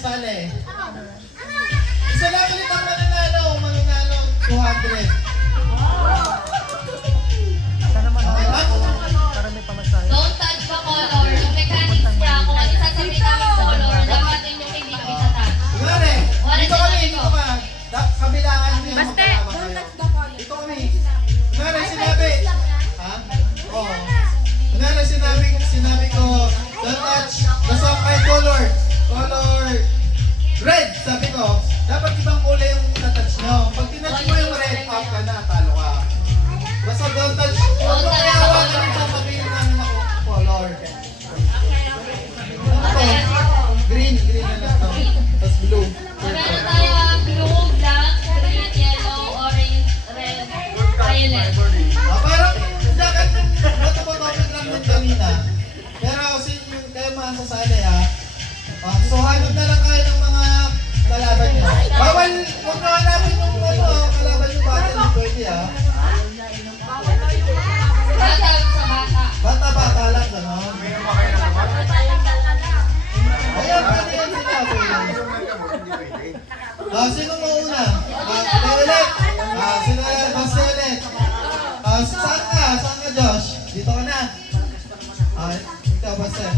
sasali. Isa lang ulit ang mananalo. Mananalo 200. Okay ba? Don't touch the color. Yung mechanics niya, kung ano sasabihin namin color, dapat yung hindi nyo itatouch. Kunwari, dito kami, dito ka. Kabilangan niya Baste. Dito kami. Kunwari, sinabi. Ha? Oo. Kunwari, sinabi ko, don't touch the song by color. Color red, sabi ko. Dapat ibang kulay yung itatouch nyo. Pag tinouch mo yung red, off ka na, talo ka. Basta don't touch. Huwag mo kaya hawakan yung sasabihin namin na color. Ito, green na lang to. Tapos blue. Meron tayo blue, black, green, yellow, orange, red, violet. Parang jacket natapotopic lang din kanina. Pero yung kayo mga sasali so hanap na lang kayo ng mga kalaban nyo. Bawal, kung nahanapin yung kalaban nyo battle, pwede Bata sa bata. Bata-bata lang, gano'n. Ayan, pwede yan sila. Sino mo una? Violet. Sino yan? Basta ulit. Saan ka, Josh? Dito ka na. Ikaw, basta.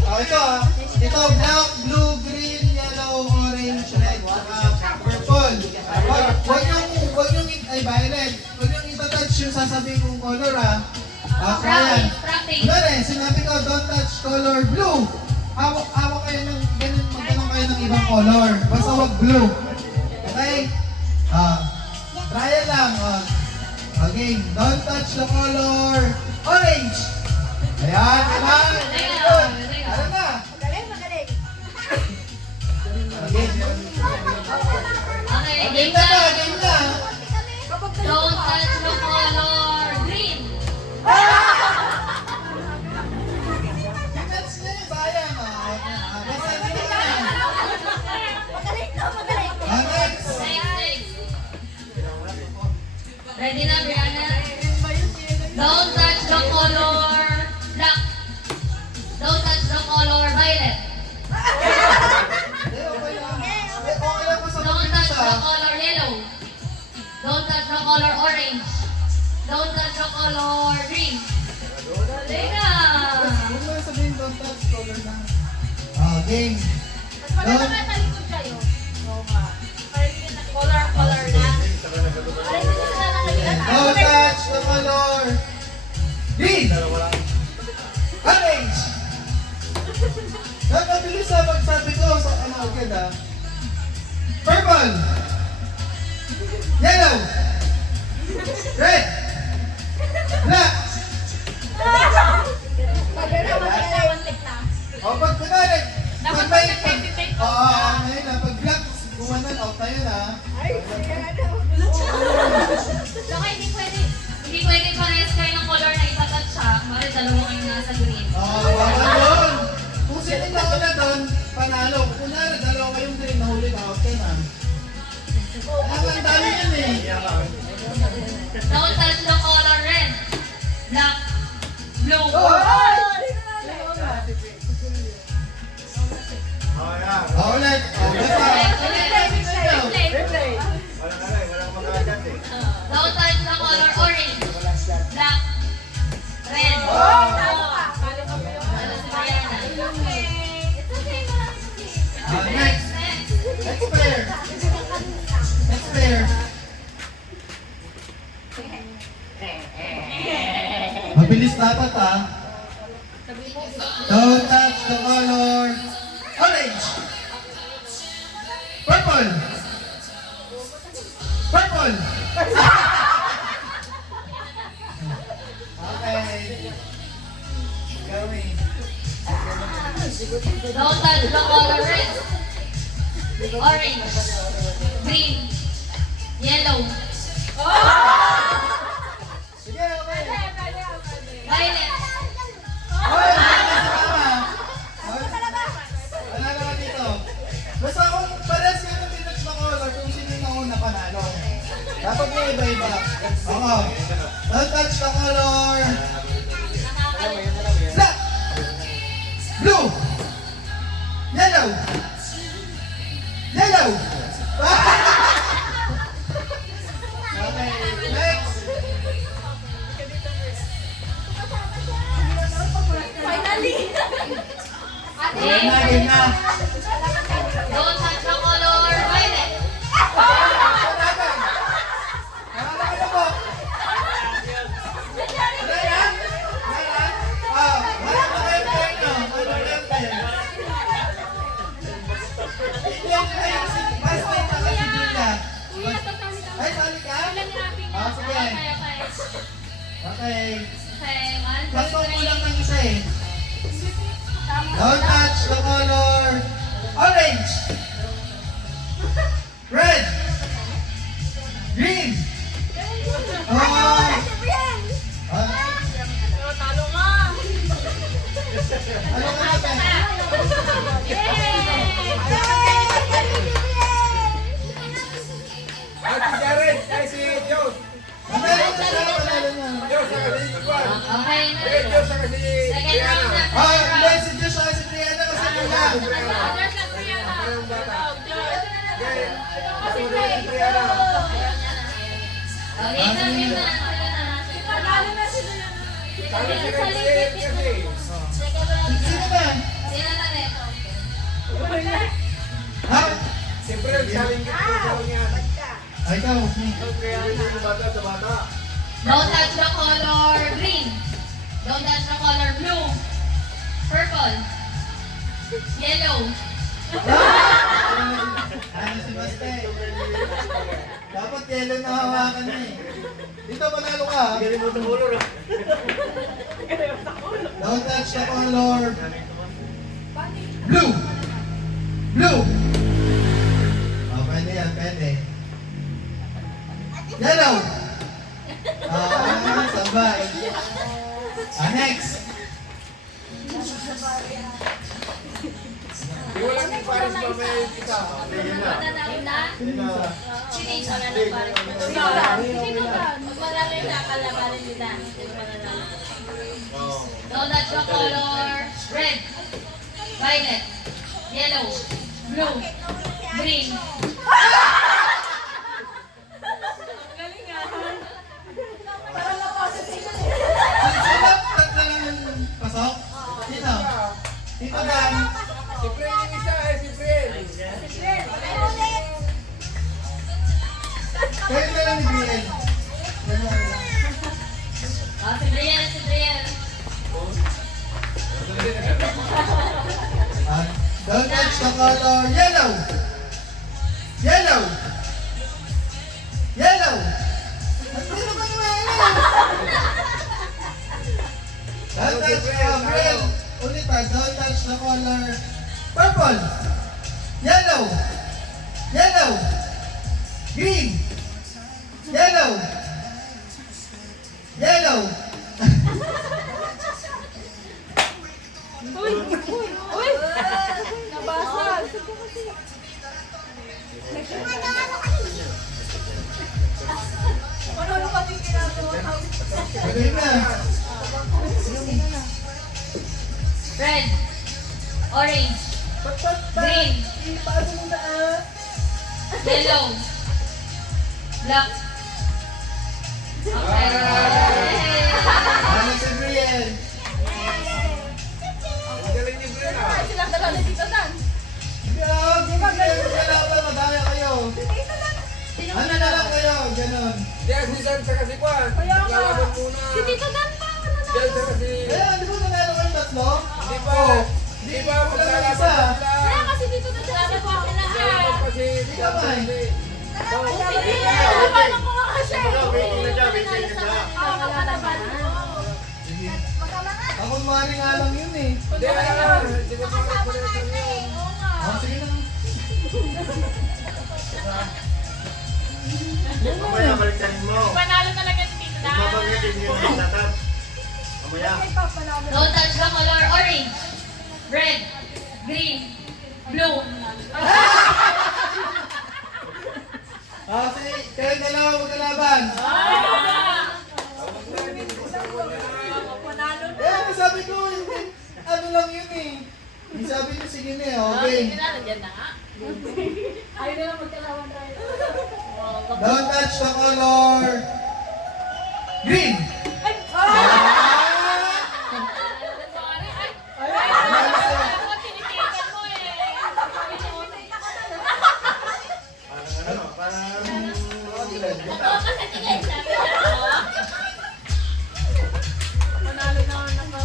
Ito, black, blue, green, yellow, orange, red, purple. Huwag yung, violet. Huwag yung itatouch yung sasabihin kong color, Ayan. Kunwari, sinabi ko, don't touch color blue. Hawak kayo ng, magtanong kayo ng ibang color. Basta wag blue. Okay? Trial lang. Okay, don't touch the color orange. Ayan, diba? Good. Alam na. Magaling. Okay. Okay, Game na ba? Game na. don't touch the color green. Defense na yun, sayang. Basta hindi na. Next. Next. Ready na, Brianna? Don't touch the color black. Don't touch the color violet. Hindi, okay lang. Okay lang basta Don't touch the mabilis, color yellow. Don't touch the color orange. Don't touch the color green. Dali na. Huwag mo yung sabihin, don't touch color na. Game. Color na. Don't touch the color green. Orange. Nakabilis pagsabi ko sa agad Purple. Yellow. Red. Black. Pag kunwari, pag may, ngayon pag black, gumanan, out na yun Saka hindi pwede parehas kayo ng color na itatouch siya. Mali, dalawa kayo nasa green. Bawal yun. Kung sino na una doon, panalo. Kunwari, dalawa kayong green, nahuli ka, out ka na. Ang dami yun Don't touch the color red, black, blue. Ulit. Don't touch the color orange, black, red. Next. Next player. Next player. Mabilis dapat Don't touch the color orange. Purple. Purple. Okay. Going. Don't touch the color red, orange, green, yellow, Sige, okay. violet. Hoy, wala naman dito. Basta kung pares kayo ng pinach na color, kung sino yung nauna panalo. Dapat may iba-iba. Oo. Don't touch the color. Black. Blue. Yellow. Yellow! Okay, next. Finally! Ate, Game na. don't touch the color violet. Nakala ka na po. Wala yan? Ah, wala pa kayo pen, no? Wala pa kayo pen. Ay, last time na kasi Julia. Ay, sali ka? Ah, sige. Okay. Okay. Okay, 1, 2, Gusto ko 3. lang ng isa eh. Don't touch the color orange, red, green. Oh, Talo nga! ano ka natin? Si Jared, ay si Diyos. Panalo na siya, panalo na. Diyos saka si Juan. Okay, Diyos saka si second round na. Ah, hindi, si Josh at si Triana kasi kuya. Parang bata. Okay. Kasunod si Triana. Okay, game na. Talo na sila yan. Talo si Red kasi. Sino ba? Sino na rin? Ha? Siyempre, saling yan. Ay, ikaw. Kaya yung bata sa bata. Don't touch the color green. Don't touch the color blue. Purple. Yellow. Ano si Baste? Dapat yellow na hawakan niya eh. Dito, panalo ka ha? Galing mo sa ulo. Don't touch the color blue. Blue. Oh, pwede yan, pwede. Yellow. Ah, sabay. Ah, next. Iwalan yung pares pa may kita. Mananalo na? Sino isa? Magmarami na kalabanin nila. Sino mananalo? Don't touch the color red. Violet. Yellow. Blue. Green. Galing nga. Parang na-positive. Sino? Tatlo lang yung pasok? Sino? Sino Dan? Si Fred yung isa eh, si Fred. Kayo na lang ni Brian. Ah, si Brian, si Brian. Ah, don't touch the color yellow. Yellow. Yellow. Ano ba naman? Don't touch Brian. Ulit pa, don't touch the color purple. Yellow. Yellow. Green. Yellow. Yellow. Uy! Nabasag! Ano pa din ginagawa? Pwede na. Red. Orange. Green. Yellow. Black. Okay. Ano si Brian? Ang galing ni Fred ah. Silang dalawa na dito dan. Kalaban, madami kayo. Ano na lang kayo? Ganon. Diyan si San saka si Juan. Kaya nga. Lalaban muna. Si Tito Dan pa! Diyan saka si... Kaya, di ba nanalo kayo tatlo? Di ba? Oo. Di ba? Wala lang Maglalaban isa. pa Kaya sila. kasi Tito Dan siya kasi po ako na Lalaban pa si... Kamay. Paano ko nga siya? Oo, kapalaban. Sige. Ako mali nga lang yun eh. Hindi, hindi ko pa rin. Oo nga. Oh, sige na. Mamaya balikan mo. Panalo talaga si Tito Dan. Mabangitin yun ang tatat. Mamaya. Don't touch the color orange. Red. Green. Blue. Ah, sige. Kayo dalawa magkalaban. Panalo na. Eh, sabi ko, hindi. Ano lang yun eh. Sabi ko, sige na eh, okay. Nandiyan na nga. Ayaw na lang magkalawan tayo. Don't touch the color green. Parang ano, parang... Oo, kasi tingin sabi.